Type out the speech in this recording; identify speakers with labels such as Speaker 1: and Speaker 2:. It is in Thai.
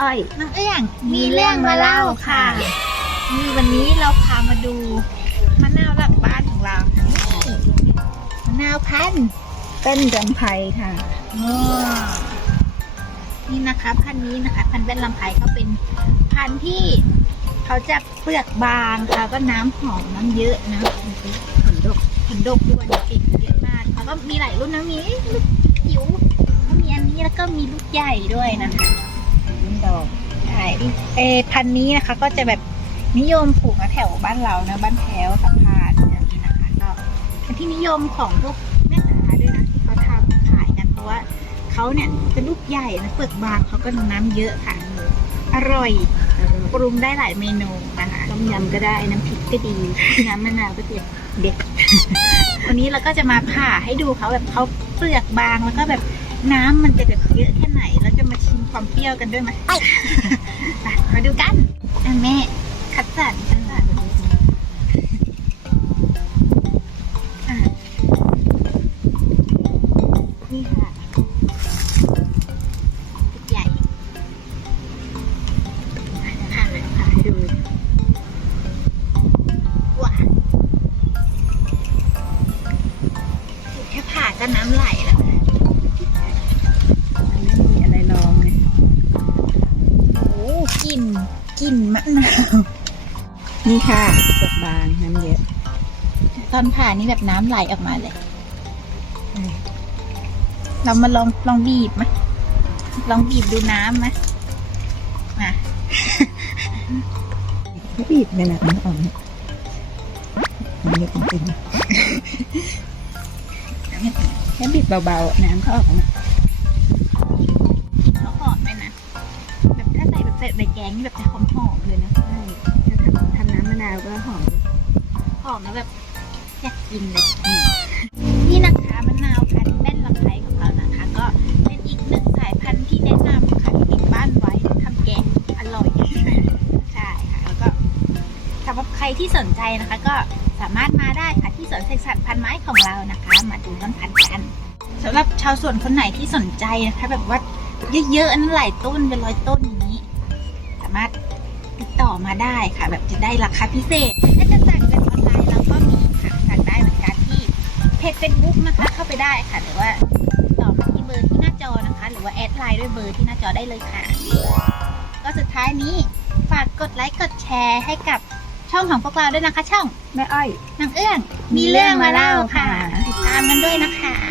Speaker 1: อ้อย
Speaker 2: น้องเอื้องมีเรื่องมาเล่าค่ะนี่วันนี้เราพามาดูมะนาวหลังบ้านของเรานี่มะนาวพันธุ์
Speaker 1: เป็นรำไพค่ะ
Speaker 2: อ๋อนี่นะคะพันธุ์นี้นะคะพันธุ์เป็นลำไผ่เขาเป็นพันธุ์ที่เขาจะเปลือกบางค่ะก็น้ำหอมน้ำเยอะนะ
Speaker 1: ผลดก
Speaker 2: ผลดกด้วยนะเก่งเยอะมากแล้วก็มีหลายรุ่นนะมีลูกจิ๋วแล้วมีอันนี้แล้วก็มีลูกใหญ่ด้วยนะคะ
Speaker 1: น้ำ ดอก
Speaker 2: ใช่เอพันธุ์นี้นะคะ ก็จะแบบนิยมปลูกมาแถวบ้านเรานะบ้านแถวสะพานอย่างนี้นะคะก็เป็นที่นิยมของพวกแม่ค้าด้วยนะที่เขาทำขายกันเพราะว่าเขาเนี่ยจะลูกใหญ่นะเปลือกบางเขาก็น้ำเยอะค่ะ อร่อยปรุงได้หลายเมนูนะคะ
Speaker 1: ต้มยำก็ได้น้ำพริกก็ดีน้ำมะนาวก็เด็ดเด็ด
Speaker 2: วันนี้เราก็จะมาผ่าให้ดูเขาแบบเขาเปลือกบางแล้วก็แบบ น้ำมันจะแบบเยอะแค่ไหน แล้วจะมาชิมความเปรี้ยวกันด้วยไหมไปมาดูกันอะแม่คัดสรรคัดสรรอะนี่ค่ะลูกใหญ่อะเดี๋ยวผ่าเลยผ่าให้ดูว้าแค่ผ่าก็น้ำไหลแล้ว
Speaker 1: ลิ่
Speaker 2: นมะนาว
Speaker 1: นี่ค่ะเปลือกบางน้ำเยอะ
Speaker 2: ตอนผ่านี่แบบน้ำไหลออกมาเลย เรามาลองลองบีบไหมลองบีบดูน้ำไหมมา
Speaker 1: ไม่บีบขนาดนั้นออกเนี่ยมันเยอะจริงๆแค่บีบเบาๆ น้ำเขาออกนะ
Speaker 2: เขา ใบบใส่ในแกงนี่แบบจะหอมหอมๆเลยนะ
Speaker 1: ใช่ถ้าทำน้ำมะนาวก็หอม
Speaker 2: หอมแล้วแบบอยากกินเลยนี่นะคะมะนาวพันแม่นลำไพของเรานะคะ ก็เป็นอีกหนึ่งสายพันธุ์ที่แนะนำค่ะติดบ้านไว้ทำแกงอร่อยใช่ค่ะแล้วก็สำหรับใครที่สนใจนะคะ ก็สามารถมาได้ค่ะที่สวนเสกสรรพันไม้ของเรานะคะ มาดูต้นพันธุ์กันสำหรับชาวสวนคนไหนที่สนใจนะคะ แบบว่าเยอะๆอันหลายต้นเป็นร้อยต้นางนี้สามารถติดต่อมาได้ค่ะ แบบจะได้ราคาพิเศษถ้าจะสั่งเป็นออนไลน์เราก็มีค่ะสั่งได้เหมือนกันที่เพจเฟซบุ๊กนะคะเข้าไปได้ค่ะหรือว่าติดต่อมาที่เบอร์ที่หน้าจอนะคะ หรือว่าแอดไลน์ด้วยเบอร์ที่หน้าจอได้เลยค่ะ ก็สุดท้ายนี้ฝากกดไลค์กดแชร์ให้กับช่องของพวกเราด้วยนะคะ ช่อง
Speaker 1: แม่อ้อย
Speaker 2: นางเอื้องมีเรื่องมาเล่าค่ะติดตามกันด้วยนะคะ